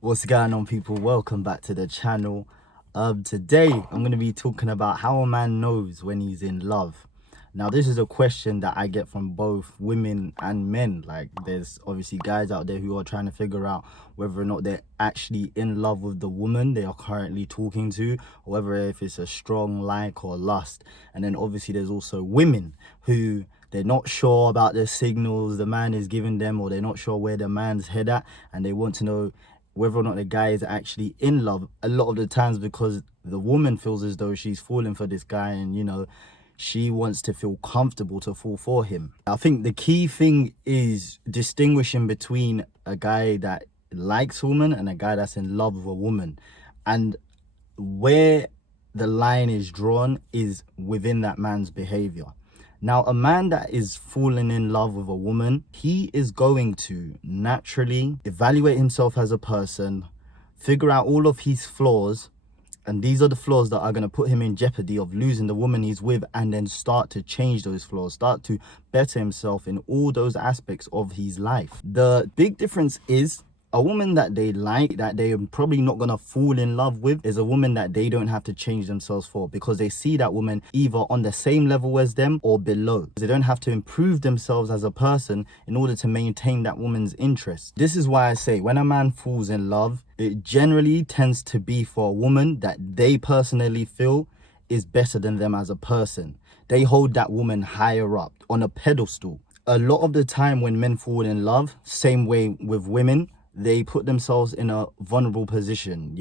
What's going on, people? Welcome back to the channel. Today I'm going to be talking about how a man knows when he's in love. Now, this is a question that I get from both women and men. Like, there's obviously guys out there who are trying to figure out whether or not they're actually in love with the woman they are currently talking to, or whether if it's a strong like or lust. And then obviously there's also women who they're not sure about the signals the man is giving them, or they're not sure where the man's head at, and they want to know whether or not the guy is actually in love a lot of the times, because the woman feels as though she's falling for this guy, and she wants to feel comfortable to fall for him. I think the key thing is distinguishing between a guy that likes a woman and a guy that's in love with a woman, and where the line is drawn is within that man's behavior. Now, a man that is falling in love with a woman, he is going to naturally evaluate himself as a person, figure out all of his flaws, and these are the flaws that are going to put him in jeopardy of losing the woman he's with, and then start to change those flaws, start to better himself in all those aspects of his life. The big difference is a woman that they like, that they're probably not gonna fall in love with, is a woman that they don't have to change themselves for, because they see that woman either on the same level as them or below. They don't have to improve themselves as a person in order to maintain that woman's interest. This is why I say when a man falls in love, it generally tends to be for a woman that they personally feel is better than them as a person. They hold that woman higher up on a pedestal. A lot of the time when men fall in love, same way with women, they put themselves in a vulnerable position.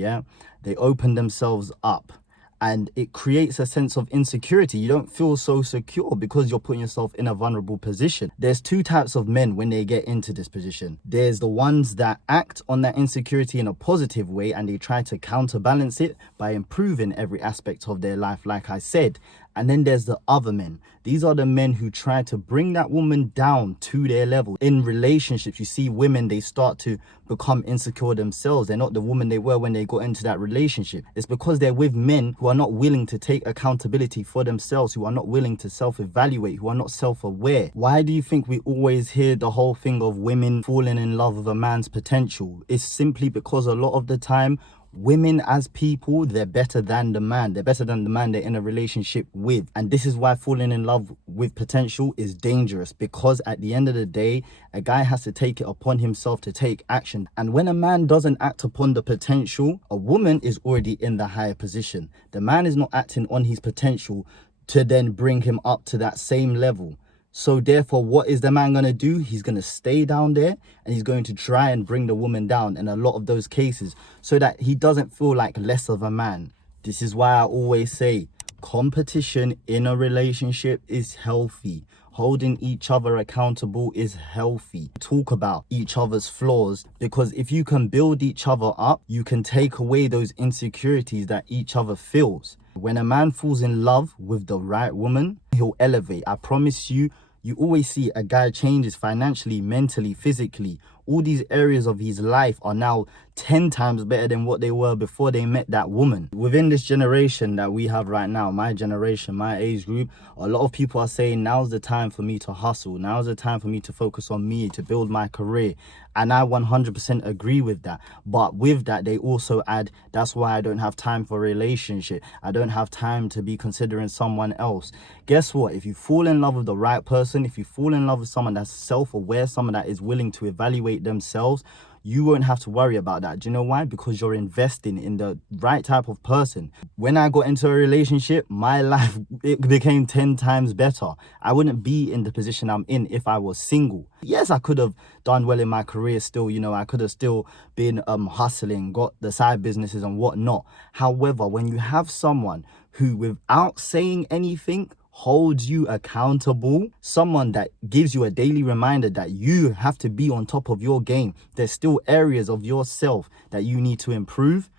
They open themselves up, and it creates a sense of insecurity. You don't feel so secure because you're putting yourself in a vulnerable position. There's two types of men when they get into this position. There's the ones that act on that insecurity in a positive way, and they try to counterbalance it by improving every aspect of their life, like I said. And then there's the other men. These are the men who try to bring that woman down to their level. In relationships, you see women, they start to become insecure themselves. They're not the woman they were when they got into that relationship. It's because they're with men who are not willing to take accountability for themselves, who are not willing to self-evaluate, who are not self-aware. Why do you think we always hear the whole thing of women falling in love with a man's potential? It's simply because a lot of the time, women as people, they're better than the man. They're better than the man they're in a relationship with. And this is why falling in love with potential is dangerous, because at the end of the day, a guy has to take it upon himself to take action. And when a man doesn't act upon the potential, a woman is already in the higher position. The man is not acting on his potential to then bring him up to that same level. So therefore, what is the man going to do? He's going to stay down there, and he's going to try and bring the woman down in a lot of those cases, so that he doesn't feel like less of a man. This is why I always say competition in a relationship is healthy. Holding each other accountable is healthy. Talk about each other's flaws, because if you can build each other up, you can take away those insecurities that each other feels. When a man falls in love with the right woman, he'll elevate. I promise you. You always see a guy changes financially, mentally, physically. All these areas of his life are now 10 times better than what they were before they met that woman. Within this generation that we have right now, my generation, my age group, a lot of people are saying now's the time for me to hustle. Now's the time for me to focus on me, to build my career. And I 100% agree with that. But with that, they also add, that's why I don't have time for a relationship. I don't have time to be considering someone else. Guess what? If you fall in love with the right person, if you fall in love with someone that's self-aware, someone that is willing to evaluate themselves, you won't have to worry about that. Do you know why? Because you're investing in the right type of person. When I got into a relationship, my life, it became 10 times better. I wouldn't be in the position I'm in if I was single. Yes, I could have done well in my career still, I could have still been hustling, got the side businesses and whatnot. However, when you have someone who, without saying anything, holds you accountable, someone that gives you a daily reminder that you have to be on top of your game, there's still areas of yourself that you need to improve,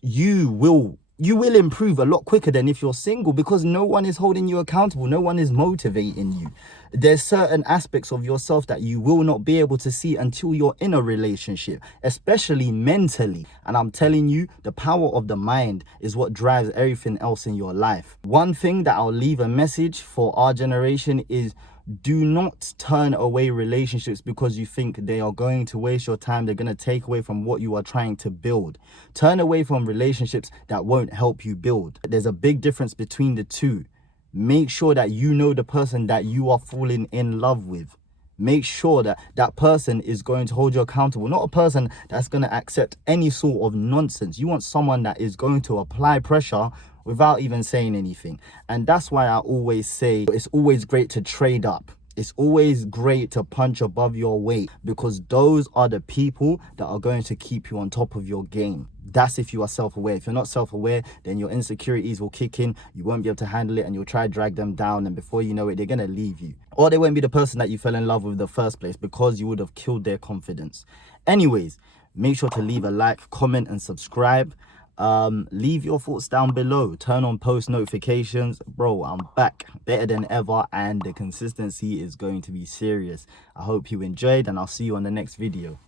you will improve a lot quicker than if you're single, because no one is holding you accountable, no one is motivating you. There's certain aspects of yourself that you will not be able to see until you're in a relationship, especially mentally. And I'm telling you, the power of the mind is what drives everything else in your life. One thing that I'll leave a message for our generation is, Do not turn away relationships because you think they are going to waste your time. They're going to take away from what you are trying to build. Turn away from relationships that won't help you build. There's a big difference between the two. Make sure that you know the person that you are falling in love with. Make sure that that person is going to hold you accountable, not a person that's going to accept any sort of nonsense. You want someone that is going to apply pressure without even saying anything. And that's why I always say it's always great to trade up. It's always great to punch above your weight, because those are the people that are going to keep you on top of your game. That's if you are self-aware. If you're not self-aware, then your insecurities will kick in. You won't be able to handle it, and you'll try to drag them down, and before you know it, they're going to leave you. Or they won't be the person that you fell in love with in the first place, because you would have killed their confidence. Anyways, make sure to leave a like, comment, and subscribe. Leave your thoughts down below. Turn on post notifications. Bro, I'm back better than ever, and the consistency is going to be serious. I hope you enjoyed, and I'll see you on the next video.